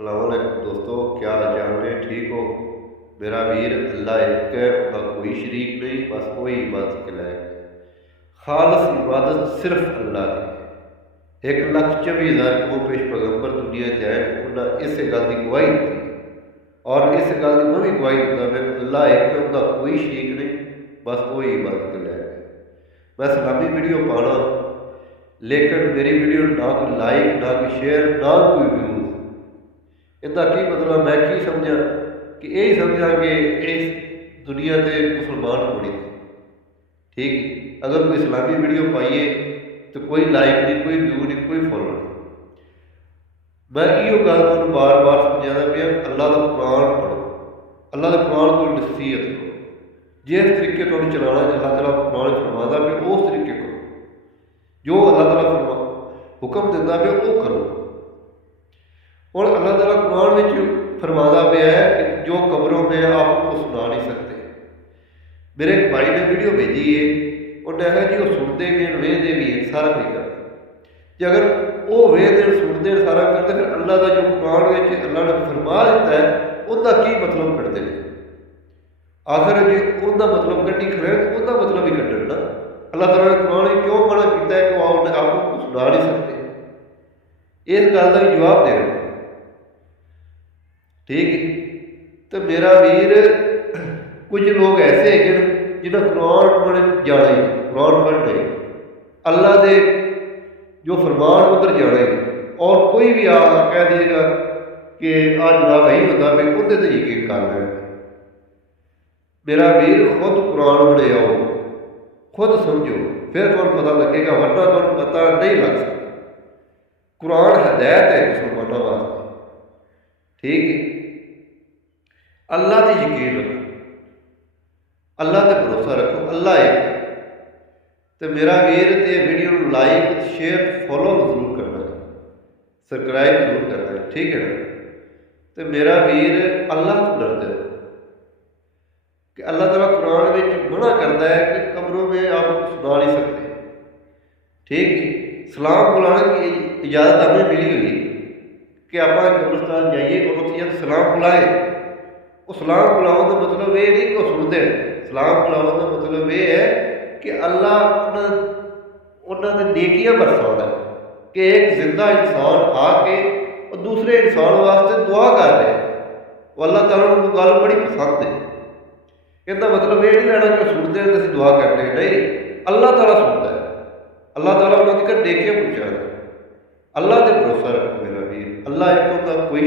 अस्सलामुअलैकुम दोस्तों, क्या हाल चाल ने? ठीक हो? मेरा वीर अल्लाह एक है, उसका कोई शरीक नहीं, बस वही इबादत के लायक है। खालस इबादत सिर्फ अल्लाह की। 1,24,000 कौम पेश पैगंबर दुनिया से आए, उन्हें इस गल की गवाही दी और इस गल की मैं भी गवाही दिता मैं अल्लाह एक है, उसका कोई शरीक नहीं, बस वही इबादत के लायक है। मैं सलामी वीडियो पाना, लेकिन मेरी वीडियो ना कोई लाइक, ना कोई शेयर, ना कोई व्यू। इसका की मतलब मैं की समझा कि यही समझा कि इस दुनिया के मुसलमान होने ठीक। अगर कोई इस्लामी वीडियो पाइए तो कोई लाइक नहीं, कोई व्यू नहीं, कोई फॉलो नहीं। मैं यो गल तुहानूं बार बार समझाना पिया, अल्लाह का कुरान पढ़ो, अल्लाह का कुरान को नसीहत करो। जिस तरीके तुहानूं चलाना अल्लाह तआला कुरान फरमाता पिया उस तरीके करो, जो अल्लाह तआला हुक्म दिंदा पिया वो करो। और अल्लाह ताला कुरान में फरमाता पे है कि जो कब्रों में आपको सुना नहीं सकते। मेरे एक भाई ने वीडियो भेजी है, उन्हें कहा जी वो सुनते भी हैं, वेहते भी हैं, सारा कुछ करते। जो अगर वो वेहते सुनते सारा करते, फिर अल्लाह का जो कुरान में अल्लाह ने फरमा दिता है उनका की मतलब करते हैं। आखिर जो उनका मतलब कड्डी खड़े उनका मतलब ही कड्डन ना। अल्लाह ताला ने कुरान में क्यों मना किया है कि वो आपको सुना नहीं सकते? इस गल का भी जवाब दे रहे ठीक है। तो मेरा वीर कुछ लोग ऐसे है जिन्हें कुरान पढ़ जाना ही, कुरान पढ़ना ही, अल्लाह के जो फरमान उधर जाना ही। और कोई भी आ कह देगा कि आज जनाब यही होता मैं उन्हें तो यकीन कर लें। मेरा वीर खुद कुरान पढ़े आओ, खुद समझो, फिर तुम पता लगेगा, वरना तुम पता नहीं लग सकता। कुरान हदायत है मुसलमानों वास्ते ठीक है। अल्लाह से यकीन रखो, अल्लाह से भरोसा रखो, अल्लाह एक। तो मेरा वीर ते वीडियो लाइक शेयर फॉलो जरूर करना है, सबसक्राइब जरूर करना है ठीक है ना। तो मेरा वीर अल्लाह को डरते हो कि अल्लाह ताला कुरान में मना करता है कि कब्रों में आप सुना नहीं सकते ठीक है। सलाम बुलाने की इजाज़त हमें मिली हुई कि आप कब्रिस्तान जाइए और उत्थे सलाम बुलाए। वो सलाम बुलाओ का मतलब ये नहीं कि वो सुनते हैं, सलाम बुलाओ का मतलब ये है कि अल्लाह उन्होंने नेकियां बरसाता है कि एक जिंदा इंसान आके और दूसरे इंसान वास्ते दुआ कर रहे हैं। वो अल्लाह ताला को गल बड़ी पसंद है। इसका मतलब ये नहीं लेना कि सुनते हैं तो दुआ करते हैं, नहीं, अल्लाह ताला सुनता है, अल्लाह ताला उन्होंने नेकियां पहुँचाता है। अल्लाह से भरोसा रखो मेरा वीर, अल्लाह एक होता कोई